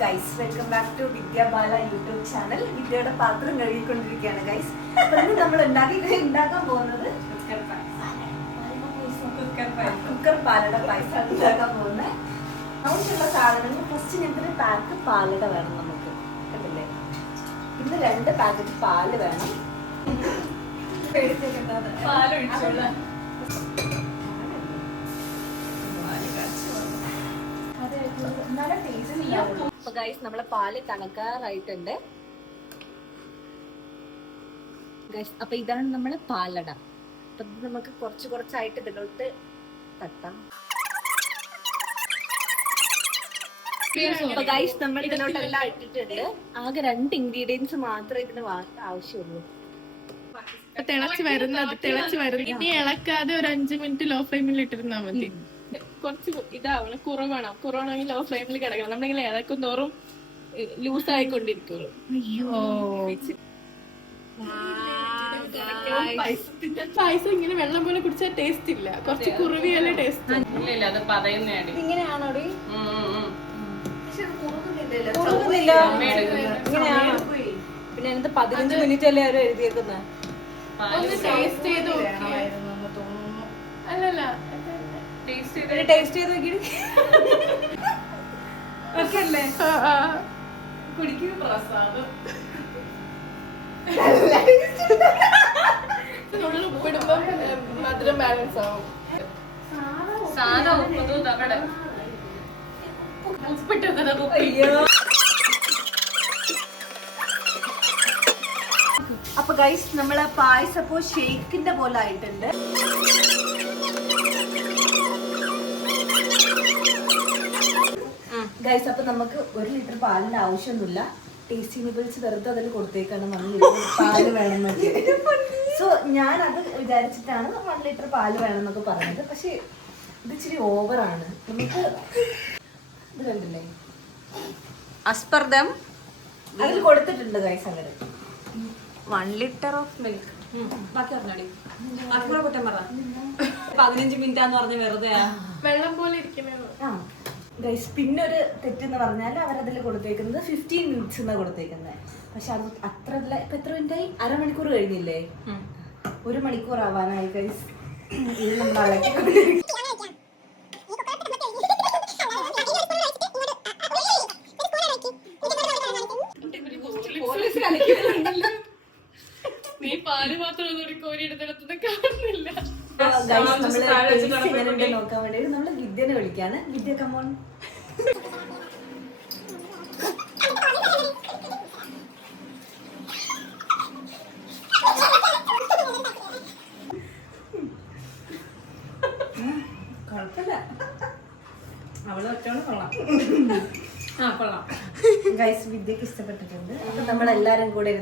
Guys, welcome back to Vidya Bala YouTube channel. വിദ്യയുടെ പാത്രം കഴുകിക്കൊണ്ടിരിക്കുകയാണ് guys. അപ്പൊ ഇന്ന് നമ്മൾ ഉണ്ടാക്കാൻ പോകുന്നത് കുക്കർ പാലട പായസം ഉണ്ടാക്കാൻ പോകുന്നത്. നമുക്കുള്ള സാധനങ്ങൾ ഫസ്റ്റ് ഞങ്ങൾക്ക് പാക്ക് പാലട വേണം. നമുക്ക് കണ്ടില്ലേ, പിന്നെ 2 പാക്കറ്റ് പാല് വേണം. അപ്പൊ ഗൈസ്, നമ്മളെ പാല് തണുക്കാറായിട്ടുണ്ട് ഗൈസ്. അപ്പൊ ഇതാണ് നമ്മളെ പാലട. അപ്പൊ നമുക്ക് കുറച്ചായിട്ട് ഇതിലോട്ട് തട്ടാം. അപ്പൊ ഗൈസ്, നമ്മൾ ഇതിലോട്ടെല്ലാം ഇട്ടിട്ടുണ്ട്. ആകെ 2 ഇൻഗ്രീഡിയൻസ് മാത്രമേ ഇതിന് ആവശ്യമുള്ളൂ. തിളച്ച് വരുന്നത് ഇനി ഇളക്കാതെ ഒരു 5 മിനിറ്റ് ലോ ഫ്ലെയിമിൽ ഇട്ടിരുന്നാ മതി. കുറച്ച് ഇതാവണം, കുറവാണെങ്കിൽ ലോ ഫ്ലെയിമിൽ കിടക്കണം. നമ്മളിങ്ങനെ ഇളക്കും തോറും ലൂസ് ആയിക്കൊണ്ടിരിക്കുള്ളൂ. പായസം ഇങ്ങനെ വെള്ളം പോലെ കുടിച്ചാൽ ടേസ്റ്റ് ഇല്ല, കുറച്ച് കുറുവിയല്ലേ ടേസ്റ്റ്. ഇങ്ങനെയാണോ? പിന്നെ എന്ത് 15 മിനിറ്റ് അല്ലേ അവർ എഴുതിയേക്കുന്നത്? ടേസ്റ്റ് ചെയ്ത് അല്ലല്ല ടേസ്റ്റ് ചെയ്ത് നോക്കിയിട്ട് അല്ലേ കുടിക്കുന്ന പ്രസാദം. ഉപ്പിടുമ്പോ മധുരം ബാലൻസ് ആവും. അപ്പൊ ഗൈസ്, നമ്മളെ പായസം ഇപ്പോ ഷേക്കിന്റെ പോലെ ആയിട്ടുണ്ട്. ഗൈസ്, അപ്പൊ നമുക്ക് 1 ലിറ്റർ പാലിന്റെ ആവശ്യമൊന്നുമില്ല. ടേസ്റ്റി നൂഡിൽസ് വെറുതെ അതിൽ കൊടുത്തേക്കാണ് 1 ലിറ്റർ പാല് വേണമെന്നൊക്കെ. സോ ഞാൻ അത് വിചാരിച്ചിട്ടാണ് 1 ലിറ്റർ പാല് വേണമെന്നൊക്കെ പറഞ്ഞത്. പക്ഷെ ഇത് ഇച്ചിരി ഓവറാണ്. നമുക്ക് ഇത് കണ്ടില്ലേ, അസ്പർദം അതിൽ കൊടുത്തിട്ടുണ്ട് ഗൈസ്. അവര് 1 ലിറ്റർ ഓഫ് മിൽക്ക്. ബാക്കി പറഞ്ഞോടി, ബാക്കി കൂടെ കുറ്റം പറ. 15 മിനിറ്റാന്ന് പറഞ്ഞ വെറുതെ വെള്ളം പോലെ ഇരിക്കണേ. ഗൈസ്, പിന്നെ ഒരു തെറ്റെന്ന് പറഞ്ഞാൽ അവരതിൽ കൊടുത്തേക്കുന്നത് 15 മിനിറ്റ്സ് എന്നാണ് കൊടുത്തേക്കുന്നത്. പക്ഷെ അത് അത്ര അല്ല. ഇപ്പൊ എത്ര മിനിറ്റായി? അരമണിക്കൂർ കഴിഞ്ഞില്ലേ? 1 മണിക്കൂർ ആവാനായി ഗൈസ്. ഇത് നമ്മൾ അളക്കി നീ പാല് മാത്രം കോരി എടുത്തിടത്തുനിന്ന് കാണുന്നില്ല. നോക്കാൻ വേണ്ടി നമ്മള് വിദ്യനെ വിളിക്കാണ്. വിദ്യ, കമോൺ. കുഴപ്പമില്ല, അവള് ഒറ്റോളം കൊള്ളാം. ഗൈസ്, വിദ്യക്ക് ഇഷ്ടപ്പെട്ടിട്ടുണ്ട്. അപ്പൊ നമ്മളെല്ലാരും കൂടെ